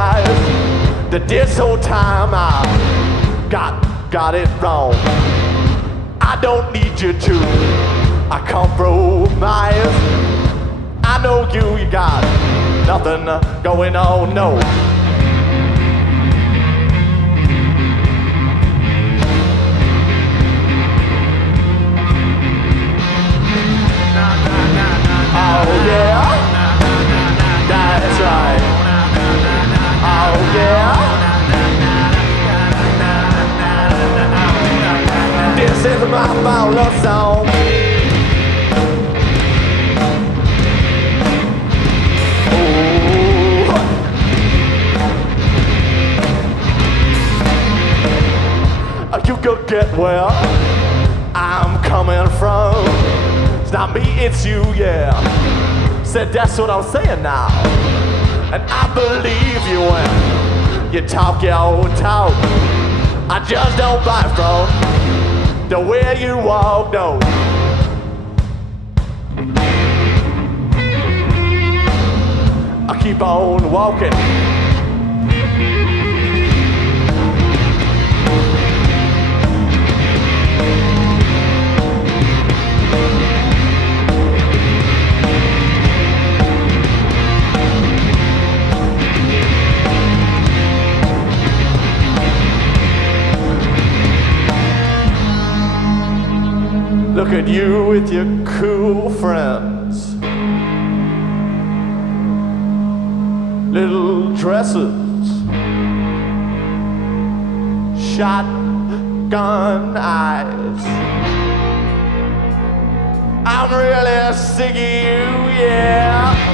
realize that this whole time I got it wrong. I don't need you to compromise. I know you got nothing going on, no. Oh yeah, that's right. Oh yeah, this is my follow song. Ooh. You could get where I'm coming from. It's not me, it's you, yeah. Said that's what I'm saying now. And I believe you when you talk your own talk. I just don't buy from the way you walk, no. I keep on walking. Look at you with your cool friends, little dresses, shotgun eyes. I'm really sick of you, yeah.